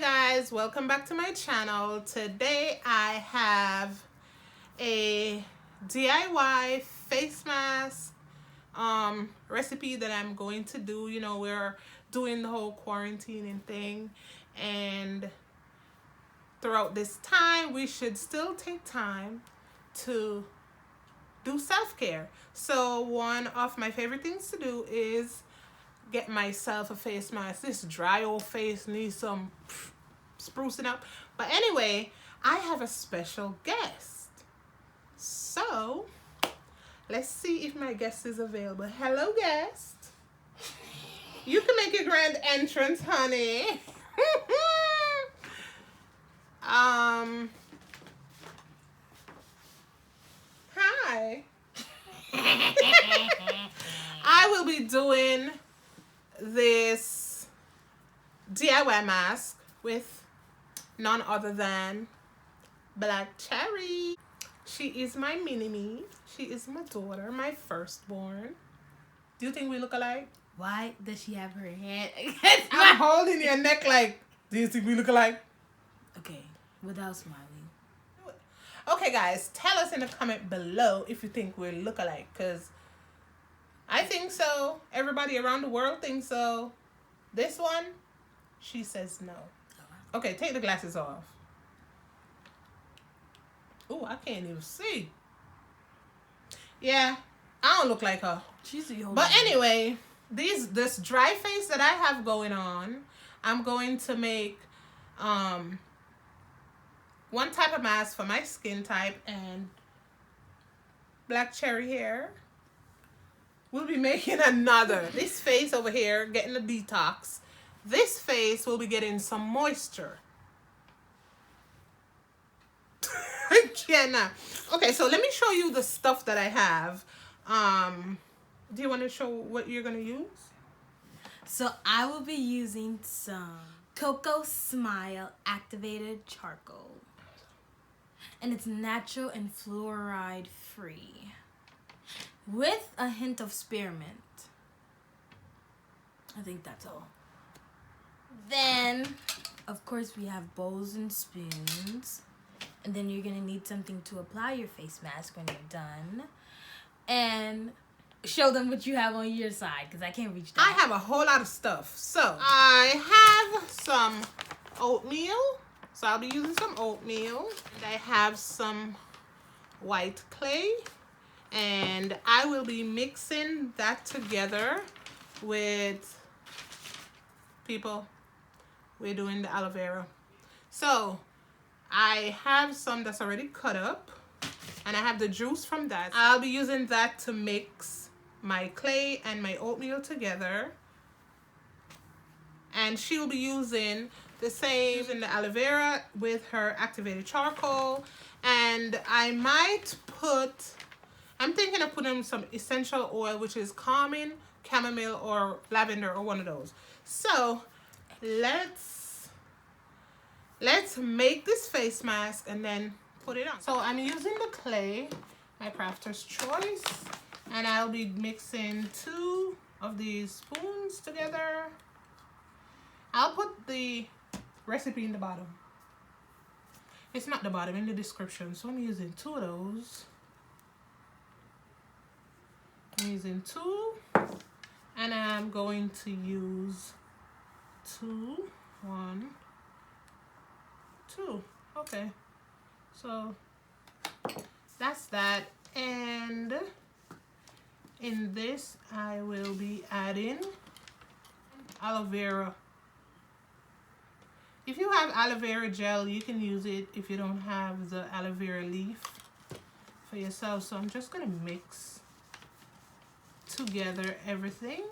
Hi guys, welcome back to my channel. Today I have a DIY face mask recipe that I'm going to do. You know, we're doing the whole quarantining thing, and throughout this time we should still take time to do self-care. So one of my favorite things to do is get myself a face mask. This dry old face needs some sprucing up. But anyway, I have a special guest. So let's see if my guest is available. Hello, guest. You can make your grand entrance, honey. Hi. I will be doing this DIY mask with none other than BlckCherrie. She is my mini-me. She is my daughter, my firstborn. Do you think we look alike? Why does she have her hand? I'm holding your neck like, do you think we look alike? Okay, without smiling. Okay, guys, tell us in the comment below if you think we look alike, because I think so. Everybody around the world thinks so. This one, she says no. Okay, take the glasses off. Oh, I can't even see. Yeah, I don't look like her. She's the old. But anyway, this dry face that I have going on, I'm going to make one type of mask for my skin type, and BlckCherrie here we'll be making another. This face over here getting a detox. This face will be getting some moisture. I cannot. Okay, so let me show you the stuff that I have. Do you want to show what you're gonna use? So I will be using some Cocoa Smile activated charcoal, and it's natural and fluoride free, with a hint of spearmint. I think that's all. Then, of course, we have bowls and spoons. And then you're going to need something to apply your face mask when you're done. And show them what you have on your side, because I can't reach that. I have a whole lot of stuff. So, I have some oatmeal. So, I'll be using some oatmeal. And I have some white clay. And I will be mixing that together with we're doing the aloe vera. So I have some that's already cut up, and I have the juice from that. I'll be using that to mix my clay and my oatmeal together. And she will be using the same in the aloe vera with her activated charcoal. And I might I'm thinking of putting some essential oil, which is calming, chamomile, or lavender, or one of those. So let's make this face mask and then put it on. So I'm using the clay, my crafter's choice, and I'll be mixing 2 of these spoons together. I'll put the recipe in the bottom. It's not the bottom, in the description. So I'm using 2 of those. I'm using 2, and I'm going to use 1, 2. Okay, so that's that. And in this I will be adding aloe vera. If you have aloe vera gel, you can use it if you don't have the aloe vera leaf for yourself. So I'm just gonna mix together everything.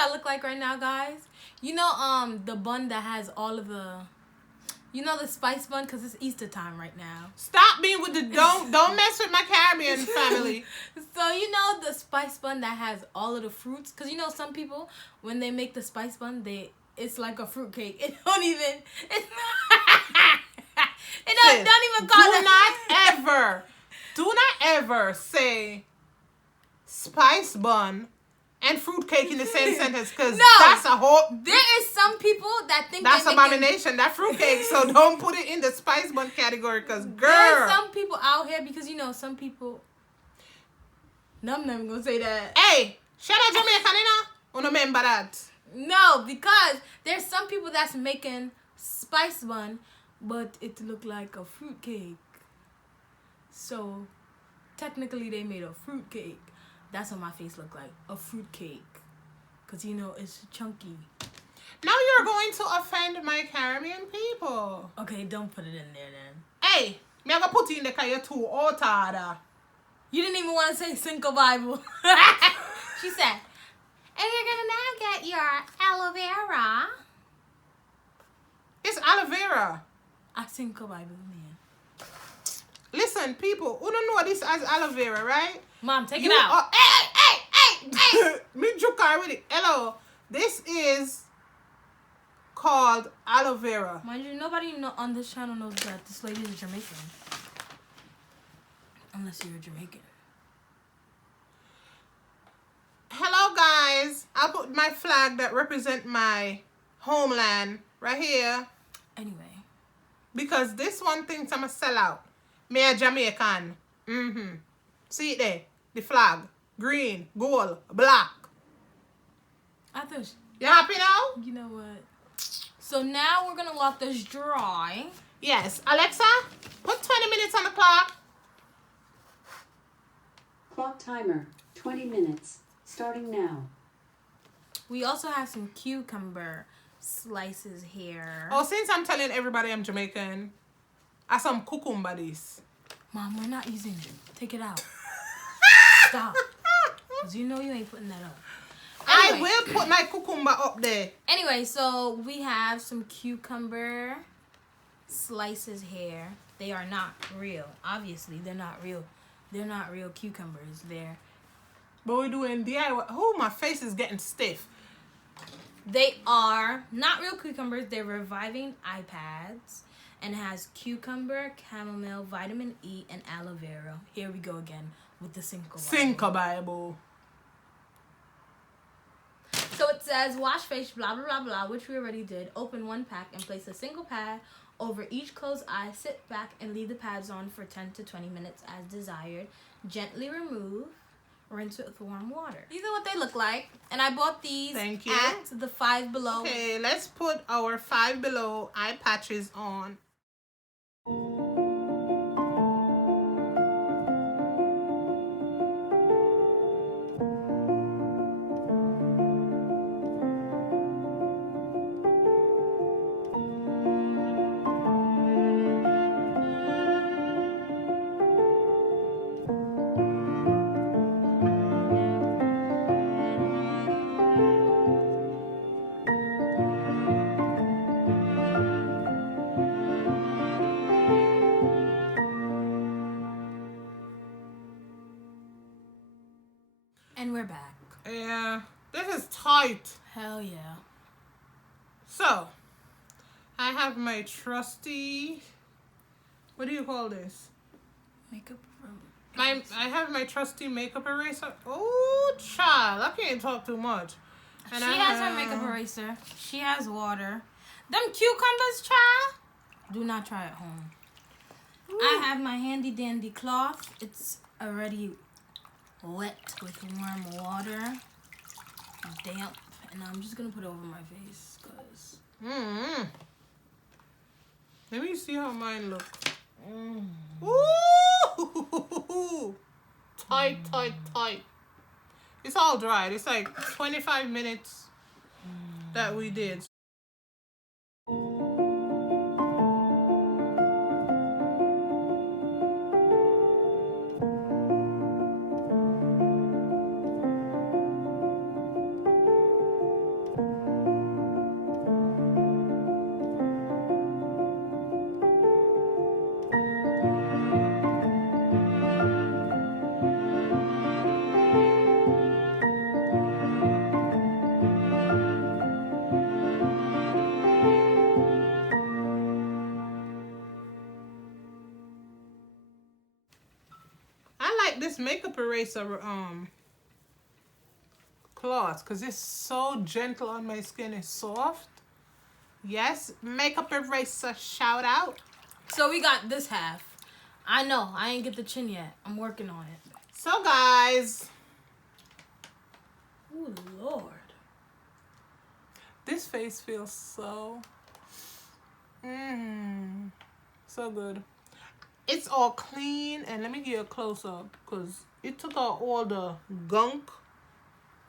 I look like right now, guys? You know, the bun that has all of the, you know, the spice bun, because it's Easter time right now. Stop me with the don't mess with my Caribbean family. So you know the spice bun that has all of the fruits, because you know some people when they make the spice bun, it's like a fruit cake. It don't even. It Sis, don't even call it. Do not ever say spice bun and fruitcake in the same sentence, because that's a whole. There is some people that think that's abomination. That fruitcake, so don't put it in the spice bun category, because girl. There's some people out here, because you know some people. No, I'm not even gonna say that. Hey, shout out Jamaican, you know? You remember that? No, because there's some people that's making spice bun, but it look like a fruit cake. So technically they made a fruit cake. That's what my face look like, a fruit cake. Cause you know it's chunky. Now you're going to offend my Caribbean people. Okay, don't put it in there then. Hey, me gonna put it in the car, you're too otada. You didn't even want to say Cinco Bible. She said, and you're gonna now get your aloe vera. It's aloe vera. I Cinco Bible, man. Listen, people, who don't know this as aloe vera, right? Mom, take it out. Hey! Me joke already. Hello. This is called aloe vera. Mind you, nobody on this channel knows that this lady is Jamaican. Unless you're Jamaican. Hello, guys. I'll put my flag that represent my homeland right here. Anyway. Because this one thinks I'm a sellout. Me a Jamaican. See it there? The flag. Green, gold, black. I thought... You happy now? You know what? So now we're going to let this dry. Yes. Alexa, put 20 minutes on the clock. Clock timer, 20 minutes. Starting now. We also have some cucumber slices here. Oh, since I'm telling everybody I'm Jamaican, I some cucumber this. Mom, we're not using it. Take it out. Stop. Because you know you ain't putting that up. Anyway, I will put my cucumber up there. Anyway, so we have some cucumber slices here. They are not real. Obviously, they're not real. They're not real cucumbers. But we're doing DIY. Oh, my face is getting stiff. They are not real cucumbers. They're reviving iPads. And it has cucumber, chamomile, vitamin E, and aloe vera. Here we go again with the Cinco Bible. Cinco Bible. So it says, wash face, blah, blah, blah, blah, which we already did. Open one pack and place a single pad over each closed eye. Sit back and leave the pads on for 10 to 20 minutes as desired. Gently remove. Rinse with warm water. These are what they look like. And I bought these at the Five Below. Okay, let's put our Five Below eye patches on. And we're back. Yeah, this is tight. Hell yeah. So, I have my trusty, what do you call this? Makeup I have my trusty makeup eraser. Oh, child, I can't talk too much. And she has her makeup eraser. She has water. Them cucumbers, child. Do not try at home. Ooh. I have my handy dandy cloth. It's already wet with warm water, damp, and I'm just gonna put it over my face because. Let me see how mine looks. Ooh, tight, tight, tight. It's all dried. It's like 25 minutes that we did. makeup eraser cloth because it's so gentle on my skin. It's soft. Yes, makeup eraser shout out. So we got this half. I know, I ain't get the chin yet. I'm working on it. So guys, Oh Lord. this face feels so so good. It's all clean, and let me give you a close up because it took out all the gunk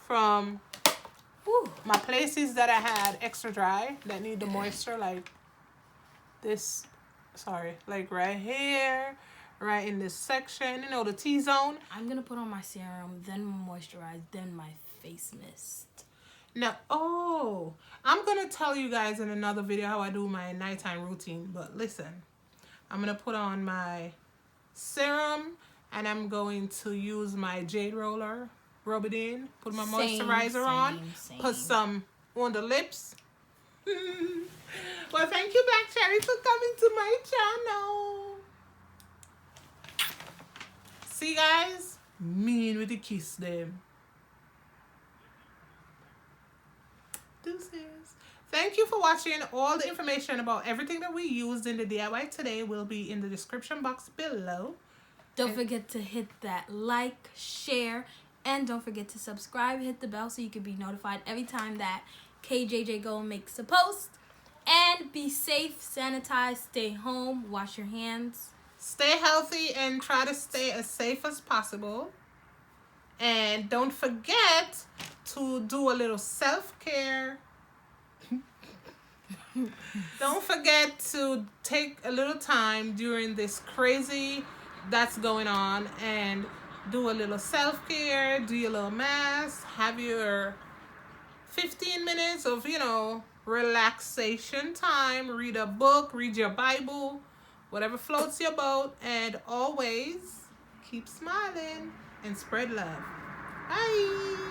from my places that I had extra dry that need the moisture, like this, sorry, like right here, right in this section, you know, the T-zone. I'm gonna put on my serum, then moisturize, then my face mist. Now, I'm gonna tell you guys in another video how I do my nighttime routine, but listen, I'm gonna put on my serum and I'm going to use my jade roller, rub it in, put my moisturizer on, put some on the lips. Well, thank you, BlckCherrie, for coming to my channel. See, guys, mean with the kiss them. Deuces. Thank you for watching. All the information about everything that we used in the DIY today will be in the description box below. Don't forget to hit that like, share, and don't forget to subscribe. Hit the bell so you can be notified every time that KJJ Go makes a post. And be safe, sanitize, stay home, wash your hands. Stay healthy and try to stay as safe as possible. And don't forget to do a little self-care. Don't forget to take a little time during this crazy that's going on and do a little self-care, do your little mask, have your 15 minutes of, you know, relaxation time, read a book, read your Bible, whatever floats your boat, and always keep smiling and spread love. Bye.